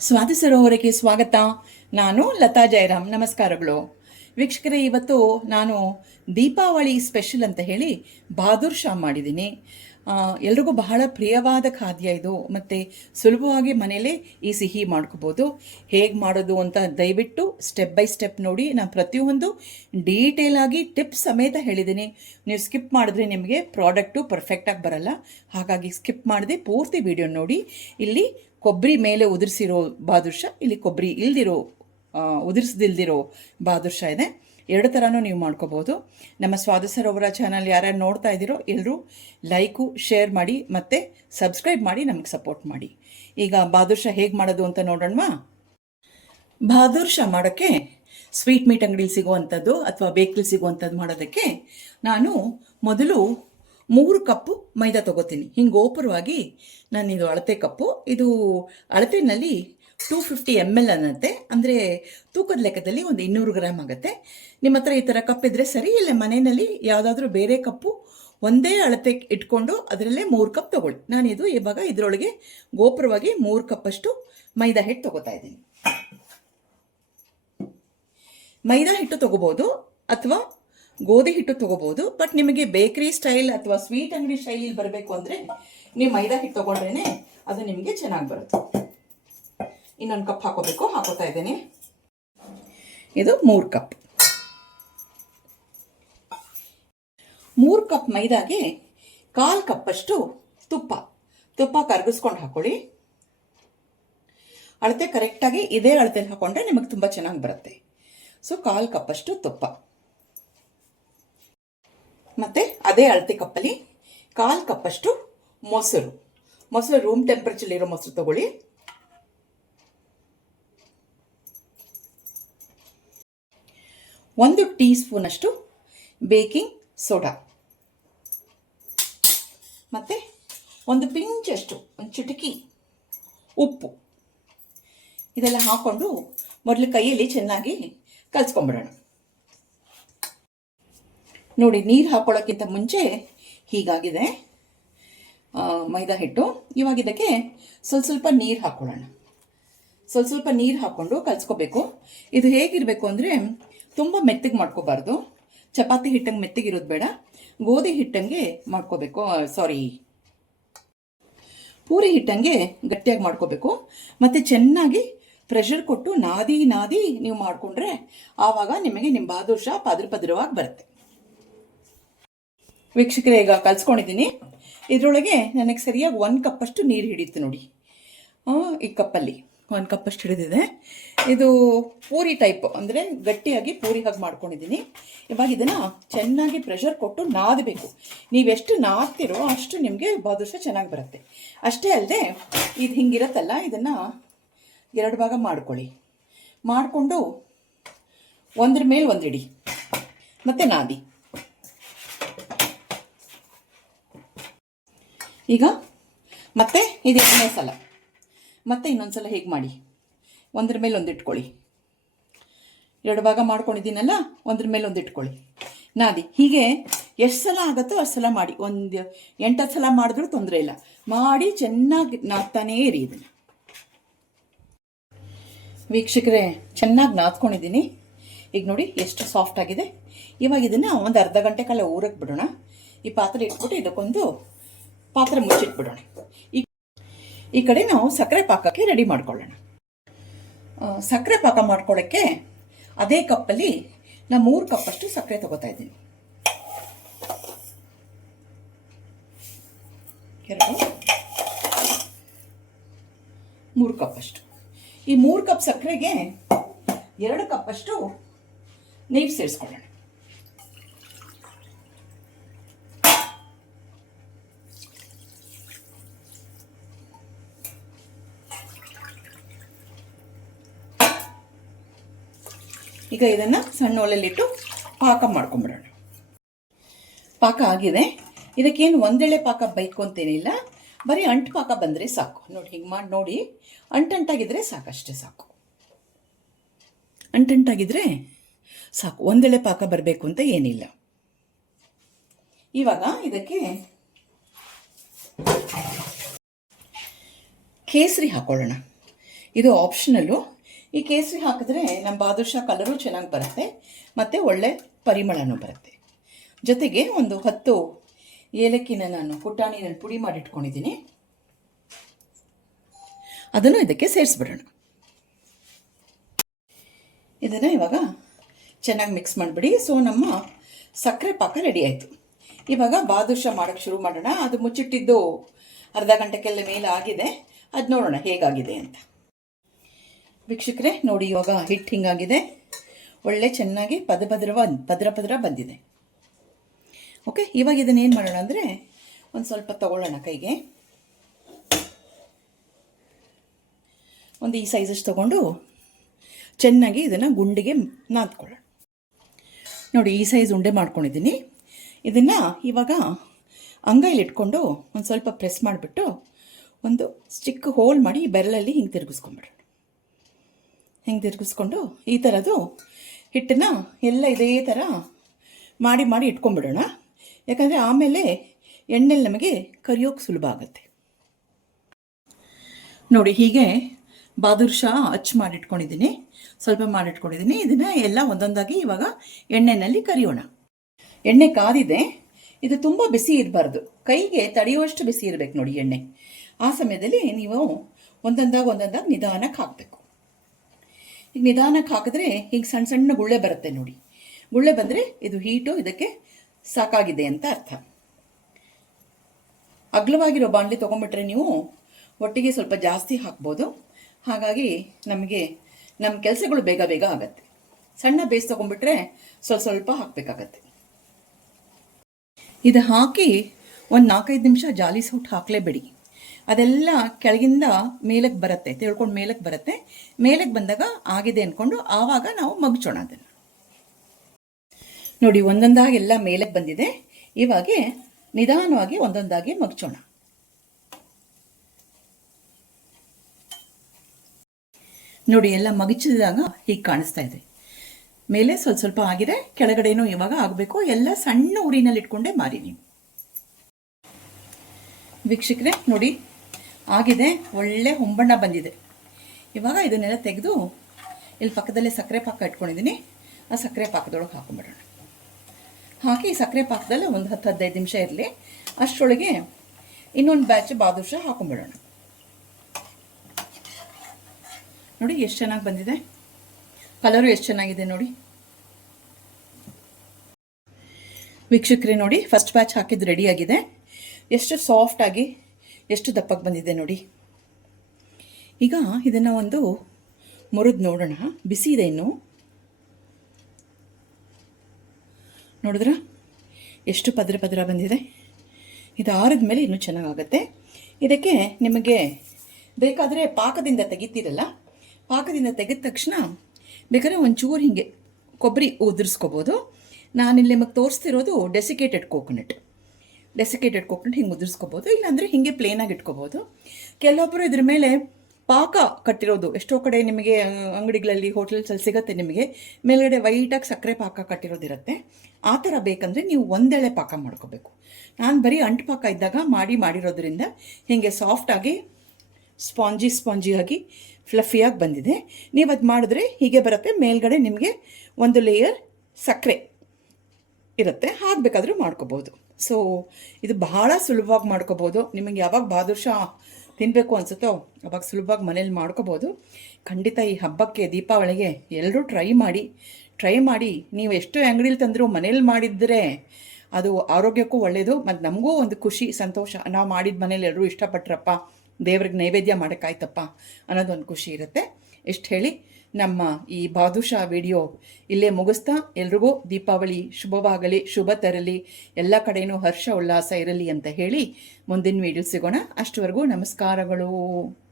ಸ್ವಾತಿ ಸರೋವರಕ್ಕೆ ಸ್ವಾಗತ. ನಾನು ಲತಾ ಜಯರಾಮ್. ನಮಸ್ಕಾರಗಳು. ವೀಕ್ಷಕರೇ, ಇವತ್ತು ನಾನು ದೀಪಾವಳಿ ಸ್ಪೆಷಲ್ ಅಂತ ಹೇಳಿ ಬಹಾದೂರ್ ಶಾ ಮಾಡಿದ್ದೀನಿ. ಎಲ್ರಿಗೂ ಬಹಳ ಪ್ರಿಯವಾದ ಖಾದ್ಯ ಇದು. ಮತ್ತು ಸುಲಭವಾಗಿ ಮನೇಲೇ ಈ ಸಿಹಿ ಮಾಡ್ಕೋಬೋದು. ಹೇಗೆ ಮಾಡೋದು ಅಂತ ದಯವಿಟ್ಟು ಸ್ಟೆಪ್ ಬೈ ಸ್ಟೆಪ್ ನೋಡಿ ನಾನು ಪ್ರತಿಯೊಂದು ಡೀಟೇಲ್ ಆಗಿ ಟಿಪ್ಸ್ ಸಮೇತ ಹೇಳಿದ್ದೀನಿ. ನೀವು ಸ್ಕಿಪ್ ಮಾಡಿದ್ರೆ ನಿಮಗೆ ಪ್ರಾಡಕ್ಟು ಪರ್ಫೆಕ್ಟಾಗಿ ಬರಲ್ಲ. ಹಾಗಾಗಿ ಸ್ಕಿಪ್ ಮಾಡದೆ ಪೂರ್ತಿ ವಿಡಿಯೋ ನೋಡಿ. ಇಲ್ಲಿ ಕೊಬ್ಬರಿ ಮೇಲೆ ಉದುರಿಸಿರೋ ಬಾದುಷ ಇಲ್ಲಿ ಕೊಬ್ಬರಿ ಇಲ್ದಿರೋ ಉದುರಿಸ್ದಿಲ್ದಿರೋ ಬಾದುಷ ಇದೆ. ಎರಡು ಥರನೂ ನೀವು ಮಾಡ್ಕೋಬೋದು. ನಮ್ಮ ಸ್ವಾದ ಸರೋವರ ಚಾನಲ್ ಯಾರ್ಯಾರು ನೋಡ್ತಾ ಇದ್ದೀರೋ ಎಲ್ಲರೂ ಲೈಕು, ಶೇರ್ ಮಾಡಿ ಮತ್ತು ಸಬ್ಸ್ಕ್ರೈಬ್ ಮಾಡಿ ನಮಗೆ ಸಪೋರ್ಟ್ ಮಾಡಿ. ಈಗ ಬಾದುರ್ಷ ಹೇಗೆ ಮಾಡೋದು ಅಂತ ನೋಡೋಣವಾ? ಬಾದುರ್ಷ ಮಾಡೋಕ್ಕೆ ಸ್ವೀಟ್ ಮೀಟ್ ಅಂಗಡಿಲಿ ಸಿಗುವಂಥದ್ದು ಅಥವಾ ಬೇಕ್ರಿ ಸಿಗುವಂಥದ್ದು ಮಾಡೋದಕ್ಕೆ ನಾನು ಮೊದಲು ಮೂರು ಕಪ್ಪು ಮೈದಾ ತಗೋತೀನಿ. ಹಿಂಗೆ ಗೋಪುರವಾಗಿ ನಾನು ಇದು ಅಳತೆ ಕಪ್ಪು. ಇದು ಅಳತೆನಲ್ಲಿ ಟೂ ಫಿಫ್ಟಿ ಎಂ ಎಲ್ ಅನ್ನತ್ತೆ. ಅಂದರೆ ತೂಕದ ಲೆಕ್ಕದಲ್ಲಿ ಒಂದು ಇನ್ನೂರು ಗ್ರಾಮ್ ಆಗುತ್ತೆ. ನಿಮ್ಮ ಹತ್ರ ಈ ಥರ ಕಪ್ ಇದ್ದರೆ ಸರಿ, ಇಲ್ಲ ಮನೆಯಲ್ಲಿ ಯಾವುದಾದ್ರೂ ಬೇರೆ ಕಪ್ಪು ಒಂದೇ ಅಳತೆ ಇಟ್ಕೊಂಡು ಅದರಲ್ಲೇ ಮೂರು ಕಪ್ ತಗೊಳ್ಳಿ. ನಾನಿದು ಇವಾಗ ಇದರೊಳಗೆ ಗೋಪುರವಾಗಿ ಮೂರು ಕಪ್ಪಷ್ಟು ಮೈದಾ ಹಿಟ್ಟು ತಗೋತಾ ಇದ್ದೀನಿ. ಮೈದಾ ಹಿಟ್ಟು ತಗೋಬೋದು ಅಥವಾ ಗೋಧಿ ಹಿಟ್ಟು ತಗೋಬಹುದು ಬಟ್ ನಿಮಗೆ ಬೇಕರಿ ಸ್ಟೈಲ್ ಅಥವಾ ಸ್ವೀಟ್ ಅಂಗಡಿ ಸ್ಟೈಲ್ ಬರಬೇಕು ಅಂದರೆ ನೀವು ಮೈದಾ ಹಿಟ್ಟು ತಗೊಂಡ್ರೇನೆ ಅದು ನಿಮಗೆ ಚೆನ್ನಾಗಿ ಬರುತ್ತೆ. ಇನ್ನೊಂದು ಕಪ್ ಹಾಕೋಬೇಕು, ಹಾಕೋತಾ ಇದ್ದೇನೆ. ಇದು ಮೂರು ಕಪ್ ಮೂರು ಕಪ್ ಮೈದಾಗೆ ಕಾಲು ಕಪ್ಪಷ್ಟು ತುಪ್ಪ. ತುಪ್ಪ ಕರಗಿಸ್ಕೊಂಡು ಹಾಕೊಳ್ಳಿ. ಅಳತೆ ಕರೆಕ್ಟಾಗಿ ಇದೇ ಅಳತೆಲಿ ಹಾಕೊಂಡ್ರೆ ನಿಮಗೆ ತುಂಬ ಚೆನ್ನಾಗಿ ಬರುತ್ತೆ. ಸೊ ಕಾಲು ಕಪ್ಪಷ್ಟು ತುಪ್ಪ. ಮತ್ತು ಅದೇ ಅಳತೆ ಕಪ್ಪಲ್ಲಿ ಕಾಲು ಕಪ್ಪಷ್ಟು ಮೊಸರು. ಮೊಸರು ರೂಮ್ ಟೆಂಪ್ರೇಚರ್ಲಿರೋ ಮೊಸರು ತಗೊಳ್ಳಿ. ಒಂದು ಟೀ ಸ್ಪೂನಷ್ಟು ಬೇಕಿಂಗ್ ಸೋಡಾ ಮತ್ತು ಒಂದು ಪಿಂಚಷ್ಟು ಒಂದು ಚಿಟಕಿ ಉಪ್ಪು. ಇದೆಲ್ಲ ಹಾಕ್ಕೊಂಡು ಮೊದಲು ಕೈಯಲ್ಲಿ ಚೆನ್ನಾಗಿ ಕಲಿಸ್ಕೊಂಬಿಡೋಣ. ನೋಡಿ, ನೀರು ಹಾಕೊಳ್ಳೋಕ್ಕಿಂತ ಮುಂಚೆ ಹೀಗಾಗಿದೆ. ಮೈದಾ ಹಿಟ್ಟು. ಇವಾಗ ಇದಕ್ಕೆ ಸ್ವಲ್ಪ ಸ್ವಲ್ಪ ನೀರು ಹಾಕ್ಕೊಳ್ಳೋಣ ಸ್ವಲ್ಪ ಸ್ವಲ್ಪ ನೀರು ಹಾಕ್ಕೊಂಡು ಕಲಿಸ್ಕೋಬೇಕು. ಇದು ಹೇಗಿರಬೇಕು ಅಂದರೆ ತುಂಬ ಮೆತ್ತಗೆ ಮಾಡ್ಕೋಬಾರ್ದು. ಚಪಾತಿ ಹಿಟ್ಟಂಗೆ ಮೆತ್ತಗಿರೋದು ಬೇಡ. ಗೋಧಿ ಹಿಟ್ಟಂಗೆ ಮಾಡ್ಕೋಬೇಕು. ಸಾರಿ ಪೂರಿ ಹಿಟ್ಟಂಗೆ ಗಟ್ಟಿಯಾಗಿ ಮಾಡ್ಕೋಬೇಕು. ಮತ್ತು ಚೆನ್ನಾಗಿ ಪ್ರೆಷರ್ ಕೊಟ್ಟು ನಾದಿ ನಾದಿ ನೀವು ಮಾಡಿಕೊಂಡ್ರೆ ಆವಾಗ ನಿಮಗೆ ನಿಮ್ಮ ಬಾದುಷ ಪದ್ರ ಪದ್ರವಾಗಿ ಬರುತ್ತೆ. ವೀಕ್ಷಕರೇ, ಈಗ ಕಲ್ಸ್ಕೊಂಡಿದ್ದೀನಿ. ಇದರೊಳಗೆ ನನಗೆ ಸರಿಯಾಗಿ ಒಂದು ಕಪ್ಪಷ್ಟು ನೀರು ಹಿಡಿಯುತ್ತೆ ನೋಡಿ. ಈ ಕಪ್ಪಲ್ಲಿ ಒಂದು ಕಪ್ಪಷ್ಟು ಹಿಡಿದಿದೆ. ಇದು ಪೂರಿ ಟೈಪ್ ಅಂದರೆ ಗಟ್ಟಿಯಾಗಿ ಪೂರಿ ಹಾಗೆ ಮಾಡ್ಕೊಂಡಿದ್ದೀನಿ. ಇವಾಗ ಇದನ್ನು ಚೆನ್ನಾಗಿ ಪ್ರೆಷರ್ ಕೊಟ್ಟು ನಾದಬೇಕು. ನೀವೆಷ್ಟು ನಾದ್ತಿರೋ ಅಷ್ಟು ನಿಮಗೆ ಬಾದುಷ ಚೆನ್ನಾಗಿ ಬರುತ್ತೆ. ಅಷ್ಟೇ ಅಲ್ಲದೆ ಇದು ಹಿಂಗಿರತ್ತಲ್ಲ, ಇದನ್ನು ಎರಡು ಭಾಗ ಮಾಡ್ಕೊಳ್ಳಿ. ಮಾಡಿಕೊಂಡು ಒಂದ್ರ ಮೇಲೆ ಒಂದಿಡಿ ಮತ್ತು ನಾದಿ. ಈಗ ಮತ್ತೆ ಇದು ಎರಡನೇ ಸಲ. ಮತ್ತೆ ಇನ್ನೊಂದು ಸಲ ಹೇಗೆ ಮಾಡಿ? ಒಂದ್ರ ಮೇಲೆ ಒಂದು ಇಟ್ಕೊಳ್ಳಿ. ಎರಡು ಭಾಗ ಮಾಡ್ಕೊಂಡಿದ್ದೀನಲ್ಲ, ಒಂದ್ರ ಮೇಲೆ ಒಂದು ಇಟ್ಕೊಳ್ಳಿ. ನಾದಿ, ಹೀಗೆ ಎಷ್ಟು ಸಲ ಆಗುತ್ತೋ ಅಷ್ಟು ಸಲ ಮಾಡಿ. ಒಂದು ಎಂಟತ್ತು ಸಲ ಮಾಡಿದ್ರೂ ತೊಂದರೆ ಇಲ್ಲ. ಮಾಡಿ ಚೆನ್ನಾಗಿ ನಾದ್ತಾನೇ ಇರಿ ಇದನ್ನು. ವೀಕ್ಷಕರೇ, ಚೆನ್ನಾಗಿ ನಾದ್ಕೊಂಡಿದ್ದೀನಿ. ಈಗ ನೋಡಿ ಎಷ್ಟು ಸಾಫ್ಟ್ ಆಗಿದೆ. ಇವಾಗ ಇದನ್ನು ಒಂದು ಅರ್ಧ ಗಂಟೆ ಕಾಲ ಊರಕ್ಕೆ ಬಿಡೋಣ. ಈ ಪಾತ್ರೆ ಇಟ್ಬಿಟ್ಟು ಇದಕ್ಕೊಂದು ಪಾತ್ರೆ ಮುಚ್ಚಿಟ್ಬಿಡೋಣ. ಈ ಈ ಕಡೆ ನಾವು ಸಕ್ಕರೆ ಪಾಕಕ್ಕೆ ರೆಡಿ ಮಾಡ್ಕೊಳ್ಳೋಣ. ಸಕ್ಕರೆ ಪಾಕ ಮಾಡ್ಕೊಳ್ಳೋಕ್ಕೆ ಅದೇ ಕಪ್ಪಲ್ಲಿ ನಾನು ಮೂರು ಕಪ್ಪಷ್ಟು ಸಕ್ಕರೆ ತಗೋತಾ ಇದ್ದೀನಿ. ಎರಡು. ಮೂರು ಕಪ್ಪಷ್ಟು. ಈ ಮೂರು ಕಪ್ ಸಕ್ಕರೆಗೆ ಎರಡು ಕಪ್ಪಷ್ಟು ನೀರು ಸೇರಿಸ್ಕೊಳ್ಳೋಣ. ಈಗ ಇದನ್ನು ಸಣ್ಣ ಒಲೆಯಲ್ಲಿಟ್ಟು ಪಾಕ ಮಾಡ್ಕೊಂಬಿಡೋಣ. ಪಾಕ ಆಗಿದೆ. ಇದಕ್ಕೇನು ಒಂದೆಳೆ ಪಾಕ ಬೈಕು ಅಂತೇನಿಲ್ಲ. ಬರೀ ಅಂಟು ಪಾಕ ಬಂದರೆ ಸಾಕು. ನೋಡಿ, ಹಿಂಗೆ ಮಾಡಿ ನೋಡಿ. ಅಂಟಂಟಾಗಿದ್ದರೆ ಸಾಕಷ್ಟೇ ಸಾಕು. ಅಂಟಂಟಾಗಿದ್ದರೆ ಸಾಕು. ಒಂದೆಳೆ ಪಾಕ ಬರಬೇಕು ಅಂತ ಏನಿಲ್ಲ. ಇವಾಗ ಇದಕ್ಕೆ ಕೇಸರಿ ಹಾಕೊಳ್ಳೋಣ. ಇದು ಆಪ್ಷನಲ್ಲು ಈ ಕೇಸರಿ ಹಾಕಿದ್ರೆ ನಮ್ಮ ಬಾದುಷಾ ಕಲರು ಚೆನ್ನಾಗಿ ಬರುತ್ತೆ, ಮತ್ತು ಒಳ್ಳೆ ಪರಿಮಳನೂ ಬರುತ್ತೆ. ಜೊತೆಗೆ ಒಂದು ಹತ್ತು ಏಲಕ್ಕಿನ ನಾನು ಪುಟಾಣಿನ ಪುಡಿ ಮಾಡಿಟ್ಕೊಂಡಿದ್ದೀನಿ. ಅದನ್ನು ಇದಕ್ಕೆ ಸೇರಿಸ್ಬಿಡೋಣ. ಇದನ್ನು ಇವಾಗ ಚೆನ್ನಾಗಿ ಮಿಕ್ಸ್ ಮಾಡಿಬಿಡಿ. ಸೊ, ನಮ್ಮ ಸಕ್ಕರೆ ಪಾಕ ರೆಡಿ ಆಯಿತು. ಇವಾಗ ಬಾದುಷಾ ಮಾಡೋಕ್ಕೆ ಶುರು ಮಾಡೋಣ. ಅದು ಮುಚ್ಚಿಟ್ಟಿದ್ದು ಅರ್ಧ ಗಂಟೆಗೆಲ್ಲ ಮೇಲೆ ಆಗಿದೆ. ಅದು ನೋಡೋಣ ಹೇಗಾಗಿದೆ ಅಂತ. ವೀಕ್ಷಕರೇ, ನೋಡಿ ಇವಾಗ ಹಿಟ್ಟು ಹಿಂಗಾಗಿದೆ. ಒಳ್ಳೆ ಚೆನ್ನಾಗಿ ಪದ ಪದರವ ಪದ್ರ ಪದ್ರ ಬಂದಿದೆ. ಓಕೆ ಇವಾಗ ಇದನ್ನ ಏನು ಮಾಡೋಣ ಅಂದರೆ, ಒಂದು ಸ್ವಲ್ಪ ತಗೊಳ್ಳೋಣ ಕೈಗೆ. ಒಂದು ಈ ಸೈಜಷ್ಟು ತೊಗೊಂಡು ಚೆನ್ನಾಗಿ ಇದನ್ನು ಗುಂಡಿಗೆ ನಾದ್ಕೊಳ್ಳೋಣ. ನೋಡಿ, ಈ ಸೈಜ್ ಉಂಡೆ ಮಾಡ್ಕೊಂಡಿದ್ದೀನಿ. ಇದನ್ನು ಇವಾಗ ಅಂಗೈಲಿ ಇಟ್ಕೊಂಡು ಒಂದು ಸ್ವಲ್ಪ ಪ್ರೆಸ್ ಮಾಡಿಬಿಟ್ಟು ಒಂದು ಸ್ಟಿಕ್ ಹೋಲ್ ಮಾಡಿ ಬೆರಳಲ್ಲಿ ಹಿಂಗೆ ತಿರುಗಿಸ್ಕೊಂಬಿಡೋಣ ಹಿಂಗೆ ತಿರುಗಿಸ್ಕೊಂಡು ಈ ಥರದ್ದು ಹಿಟ್ಟನ್ನ ಎಲ್ಲ ಇದೇ ಥರ ಮಾಡಿ ಮಾಡಿ ಇಟ್ಕೊಂಡ್ಬಿಡೋಣ. ಯಾಕಂದರೆ ಆಮೇಲೆ ಎಣ್ಣೆಲಿ ನಮಗೆ ಕರಿಯೋಕೆ ಸುಲಭ ಆಗುತ್ತೆ. ನೋಡಿ ಹೀಗೆ ಬಾದುರ್ಷಾ ಅಚ್ಚು ಮಾಡಿಟ್ಕೊಂಡಿದ್ದೀನಿ. ಸ್ವಲ್ಪ ಮಾಡಿಟ್ಕೊಂಡಿದ್ದೀನಿ. ಇದನ್ನು ಎಲ್ಲ ಒಂದೊಂದಾಗಿ ಇವಾಗ ಎಣ್ಣೆಯಲ್ಲಿ ಕರಿಯೋಣ. ಎಣ್ಣೆ ಕಾದಿದೆ. ಇದು ತುಂಬ ಬಿಸಿ ಇರಬಾರ್ದು. ಕೈಗೆ ತಡೆಯುವಷ್ಟು ಬಿಸಿ ಇರಬೇಕು ನೋಡಿ ಎಣ್ಣೆ. ಆ ಸಮಯದಲ್ಲಿ ನೀವು ಒಂದೊಂದಾಗಿ ಒಂದೊಂದಾಗ ನಿಧಾನಕ್ಕೆ ಹಾಕಬೇಕು. ಈಗ ನಿಧಾನಕ್ಕೆ ಹಾಕಿದ್ರೆ ಹೀಗೆ ಸಣ್ಣ ಸಣ್ಣ ಗುಳ್ಳೆ ಬರುತ್ತೆ ನೋಡಿ. ಗುಳ್ಳೆ ಬಂದರೆ ಇದು ಹೀಟು, ಇದಕ್ಕೆ ಸಾಕಾಗಿದೆ ಅಂತ ಅರ್ಥ. ಅಗ್ಲವಾಗಿರೋ ಬಾಂಡ್ಲಿ ತೊಗೊಂಬಿಟ್ರೆ ನೀವು ಒಟ್ಟಿಗೆ ಸ್ವಲ್ಪ ಜಾಸ್ತಿ ಹಾಕ್ಬೋದು. ಹಾಗಾಗಿ ನಮಗೆ, ನಮ್ಮ ಕೆಲಸಗಳು ಬೇಗ ಬೇಗ ಆಗತ್ತೆ. ಸಣ್ಣ ಬೇಸ್ ತೊಗೊಂಡ್ಬಿಟ್ರೆ ಸ್ವಲ್ಪ ಸ್ವಲ್ಪ ಹಾಕಬೇಕಾಗತ್ತೆ. ಇದು ಹಾಕಿ ಒಂದು ನಾಲ್ಕೈದು ನಿಮಿಷ ಜಾಲಿ ಸೌಟ್ ಹಾಕಲೇಬೇಡಿ. ಅದೆಲ್ಲ ಕೆಳಗಿಂದ ಮೇಲಕ್ಕೆ ಬರುತ್ತೆ, ತಿಳ್ಕೊಂಡು ಮೇಲಕ್ಕೆ ಬರುತ್ತೆ. ಮೇಲಕ್ಕೆ ಬಂದಾಗ ಆಗಿದೆ ಅಂದ್ಕೊಂಡು ಆವಾಗ ನಾವು ಮಗ್ಚೋಣ ಅದನ್ನು. ನೋಡಿ, ಒಂದೊಂದಾಗಿ ಎಲ್ಲ ಮೇಲಕ್ಕೆ ಬಂದಿದೆ. ಇವಾಗೆ ನಿಧಾನವಾಗಿ ಒಂದೊಂದಾಗಿ ಮಗ್ಚೋಣ. ನೋಡಿ, ಎಲ್ಲ ಮಗಚಿದಾಗ ಹೀಗೆ ಕಾಣಿಸ್ತಾ ಇದೆ. ಮೇಲೆ ಸ್ವಲ್ಪ ಸ್ವಲ್ಪ ಆಗಿದೆ, ಕೆಳಗಡೆನೂ ಇವಾಗ ಆಗಬೇಕು. ಎಲ್ಲ ಸಣ್ಣ ಉರಿನಲ್ಲಿ ಇಟ್ಕೊಂಡೆ ಮಾರಿ ನೀವು. ವೀಕ್ಷಕರೇ, ನೋಡಿ ಆಗಿದೆ, ಒಳ್ಳೆ ಹೊಂಬಣ್ಣ ಬಂದಿದೆ. ಇವಾಗ ಇದನ್ನೆಲ್ಲ ತೆಗೆದು ಇಲ್ಲಿ ಪಕ್ಕದಲ್ಲೇ ಸಕ್ಕರೆ ಪಾಕ ಇಟ್ಕೊಂಡಿದ್ದೀನಿ. ಆ ಸಕ್ಕರೆ ಪಾಕದೊಳಗೆ ಹಾಕೊಂಡ್ಬಿಡೋಣ ಹಾಕಿ ಸಕ್ಕರೆ ಪಾಕದಲ್ಲಿ ಒಂದು ಹತ್ತು ಹದಿನೈದು ನಿಮಿಷ ಇರಲಿ. ಅಷ್ಟರೊಳಗೆ ಇನ್ನೊಂದು ಬ್ಯಾಚ್ ಬಾದುಷ ಹಾಕೊಂಬಿಡೋಣ. ನೋಡಿ, ಎಷ್ಟು ಚೆನ್ನಾಗಿ ಬಂದಿದೆ. ಕಲರು ಎಷ್ಟು ಚೆನ್ನಾಗಿದೆ ನೋಡಿ. ವೀಕ್ಷಕರೇ ನೋಡಿ ಫಸ್ಟ್ ಬ್ಯಾಚ್ ಹಾಕಿದ್ದು ರೆಡಿಯಾಗಿದೆ ಎಷ್ಟು ಸಾಫ್ಟಾಗಿ ಎಷ್ಟು ದಪ್ಪಕ್ಕೆ ಬಂದಿದೆ ನೋಡಿ. ಈಗ ಇದನ್ನು ಒಂದು ಮುರಿದು ನೋಡೋಣ. ಬಿಸಿ ಇದೆ ಇನ್ನು. ನೋಡಿದ್ರ? ಎಷ್ಟು ಪದ್ರ ಪದ್ರ ಬಂದಿದೆ. ಇದು ಆರಿದ ಮೇಲೆ ಇನ್ನೂ ಚೆನ್ನಾಗಾಗುತ್ತೆ. ಇದಕ್ಕೆ ನಿಮಗೆ ಬೇಕಾದರೆ ಪಾಕದಿಂದ ತೆಗಿತೀರಲ್ಲ? ಪಾಕದಿಂದ ತೆಗೆದ ತಕ್ಷಣ ಬೇಕಾದ್ರೆ ಒಂಚೂರು ಹಿಂಗೆ ಕೊಬ್ಬರಿ ಉದುರಿಸ್ಕೋಬೋದು. ನಾನಿಲ್ಲಿ ನಿಮಗೆ ತೋರಿಸ್ತಿರೋದು ಡೆಸಿಕೇಟೆಡ್ ಕೋಕೋನಟ್ ಡೆಸಿಕೇಟೆಡ್ ಕೋಕೋನಟ್ ಹಿಂಗೆ ಉದುರಿಸ್ಕೋಬೋದು, ಇಲ್ಲಾಂದರೆ ಹಿಂಗೆ ಪ್ಲೇನಾಗಿ ಇಟ್ಕೋಬೋದು. ಕೆಲವೊಬ್ಬರು ಇದ್ರ ಮೇಲೆ ಪಾಕ ಕಟ್ಟಿರೋದು, ಎಷ್ಟೋ ಕಡೆ ನಿಮಗೆ ಅಂಗಡಿಗಳಲ್ಲಿ ಹೋಟೆಲ್ಸಲ್ಲಿ ಸಿಗುತ್ತೆ ನಿಮಗೆ, ಮೇಲ್ಗಡೆ ವೈಟಾಗಿ ಸಕ್ಕರೆ ಪಾಕ ಕಟ್ಟಿರೋದಿರುತ್ತೆ. ಆ ಥರ ಬೇಕಂದರೆ ನೀವು ಒಂದೆಳೆ ಪಾಕ ಮಾಡ್ಕೋಬೇಕು. ನಾನು ಬರೀ ಅಂಟು ಪಾಕ ಇದ್ದಾಗ ಮಾಡಿ ಮಾಡಿರೋದ್ರಿಂದ ಹೀಗೆ ಸಾಫ್ಟಾಗಿ ಸ್ಪಾಂಜಿ ಸ್ಪಾಂಜಿಯಾಗಿ ಫ್ಲಫಿಯಾಗಿ ಬಂದಿದೆ. ನೀವು ಅದು ಮಾಡಿದ್ರೆ ಹೀಗೆ ಬರುತ್ತೆ, ಮೇಲ್ಗಡೆ ನಿಮಗೆ ಒಂದು ಲೇಯರ್ ಸಕ್ಕರೆ ಇರುತ್ತೆ. ಹಾಕಬೇಕಾದ್ರೂ ಮಾಡ್ಕೋಬೋದು. ಸೊ ಇದು ಬಹಳ ಸುಲಭವಾಗಿ ಮಾಡ್ಕೋಬೋದು. ನಿಮಗೆ ಯಾವಾಗ ಬಾದುಷಾ ತಿನ್ನಬೇಕು ಅನಿಸುತ್ತೋ ಅವಾಗ ಸುಲಭವಾಗಿ ಮನೇಲಿ ಮಾಡ್ಕೋಬೋದು. ಖಂಡಿತ ಈ ಹಬ್ಬಕ್ಕೆ, ದೀಪಾವಳಿಗೆ ಎಲ್ಲರೂ ಟ್ರೈ ಮಾಡಿ. ಟ್ರೈ ಮಾಡಿ. ನೀವು ಎಷ್ಟು ಅಂಗಡಿಲಿ ತಂದರೂ ಮನೇಲಿ ಮಾಡಿದರೆ ಅದು ಆರೋಗ್ಯಕ್ಕೂ ಒಳ್ಳೆಯದು ಮತ್ತು ನಮಗೂ ಒಂದು ಖುಷಿ, ಸಂತೋಷ. ನಾವು ಮಾಡಿದ ಮನೇಲಿ ಎಲ್ಲರೂ ಇಷ್ಟಪಟ್ರಪ್ಪ, ದೇವ್ರಿಗೆ ನೈವೇದ್ಯ ಮಾಡೋಕ್ಕಾಯ್ತಪ್ಪ ಅನ್ನೋದೊಂದು ಖುಷಿ ಇರುತ್ತೆ. ಎಷ್ಟು ಹೇಳಿ ನಮ್ಮ ಈ ಬಾದುಷಾ ವಿಡಿಯೋ ಇಲ್ಲೇ ಮುಗಿಸ್ತಾ. ಎಲ್ರಿಗೂ ದೀಪಾವಳಿ ಶುಭವಾಗಲಿ, ಶುಭ ತರಲಿ. ಎಲ್ಲ ಕಡೆಯೂ ಹರ್ಷ, ಉಲ್ಲಾಸ ಇರಲಿ ಅಂತ ಹೇಳಿ ಮುಂದಿನ ವಿಡಿಯೋ ಸಿಗೋಣ. ಅಷ್ಟವರೆಗೂ ನಮಸ್ಕಾರಗಳು.